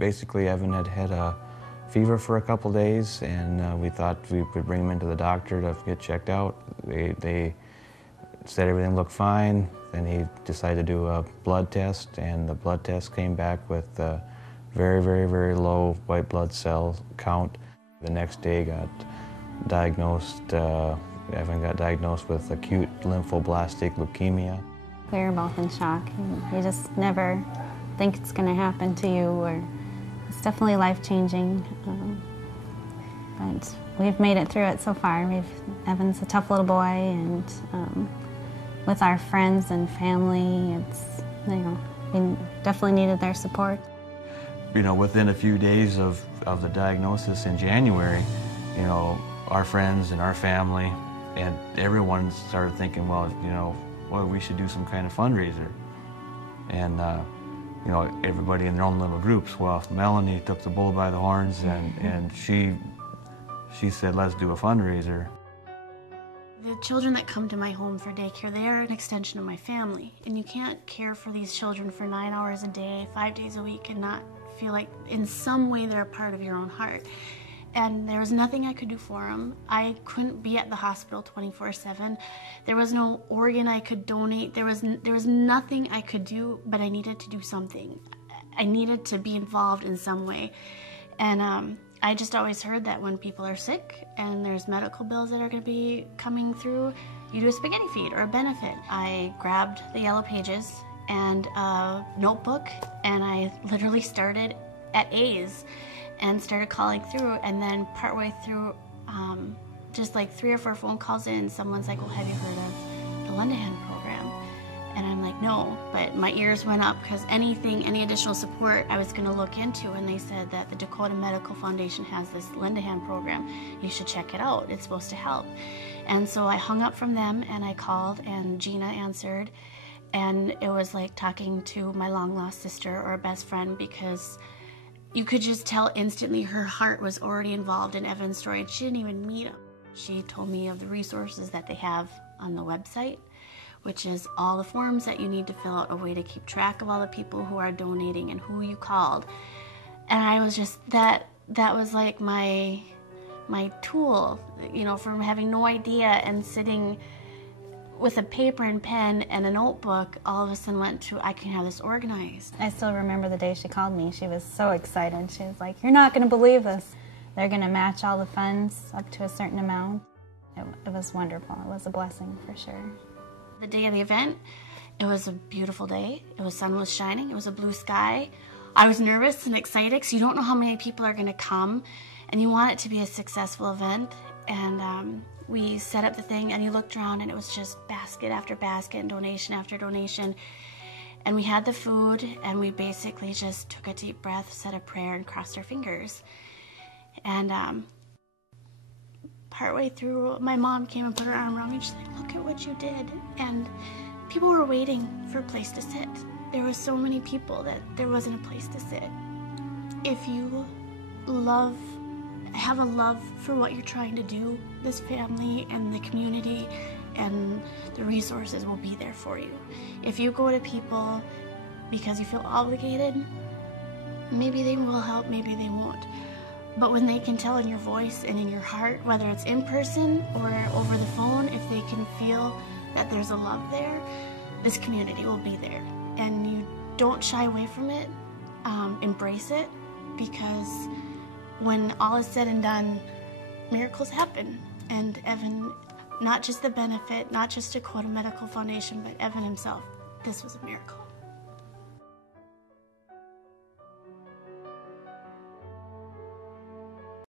Basically, Evan had had a fever for a couple days, and we thought we could bring him into the doctor to get checked out. They said everything looked fine. Then he decided to do a blood test, and the blood test came back with a very, very, very low white blood cell count. The next day Evan got diagnosed with acute lymphoblastic leukemia. We were both in shock. You just never think it's going to happen to you, or it's definitely life-changing. But we've made it through it so far. Evan's a tough little boy, and with our friends and family, we definitely needed their support. Within a few days of the diagnosis in January, our friends and our family and everyone started thinking, well, we should do some kind of fundraiser. And, everybody in their own little groups. Well, Melanie took the bull by the horns, and she said, let's do a fundraiser. The children that come to my home for daycare, they are an extension of my family. And you can't care for these children for 9 hours a day, 5 days a week, and not feel like in some way they're a part of your own heart. And there was nothing I could do for them. I couldn't be at the hospital 24/7. There was no organ I could donate. There was nothing I could do, but I needed to do something. I needed to be involved in some way. And I just always heard that when people are sick and there's medical bills that are going to be coming through, you do a spaghetti feed or a benefit. I grabbed the yellow pages and a notebook, and I literally started at A's and started calling through, and then partway through, just like 3 or 4 phone calls in, someone's like, well, have you heard of the Lendahan program? And I'm like, no, but my ears went up because any additional support I was gonna look into, and they said that the Dakota Medical Foundation has this Lendahan program. You should check it out, it's supposed to help. And so I hung up from them and I called, and Gina answered, and it was like talking to my long-lost sister or a best friend, because you could just tell instantly her heart was already involved in Evan's story, and she didn't even meet him. She told me of the resources that they have on the website, which is all the forms that you need to fill out, a way to keep track of all the people who are donating and who you called. And I was just, that was like my tool, from having no idea and sitting with a paper and pen and a notebook, all of a sudden went to, I can have this organized. I still remember the day she called me. She was so excited. She was like, you're not going to believe this. They're going to match all the funds up to a certain amount. It was wonderful. It was a blessing for sure. The day of the event, it was a beautiful day. Sun was shining. It was a blue sky. I was nervous and excited because you don't know how many people are going to come, and you want it to be a successful event. And we set up the thing, and you looked around, and it was just basket after basket and donation after donation. And we had the food, and we basically just took a deep breath, said a prayer, and crossed our fingers. And partway through, my mom came and put her arm around me, and she's like, look at what you did. And people were waiting for a place to sit. There were so many people that there wasn't a place to sit. If you have a love for what you're trying to do, this family and the community and the resources will be there for you. If you go to people because you feel obligated, maybe they will help, maybe they won't. But when they can tell in your voice and in your heart, whether it's in person or over the phone, if they can feel that there's a love there, this community will be there. And you don't shy away from it, embrace it, because when all is said and done, miracles happen. And Evan, not just the benefit, not just Dakota Medical Foundation, but Evan himself, this was a miracle.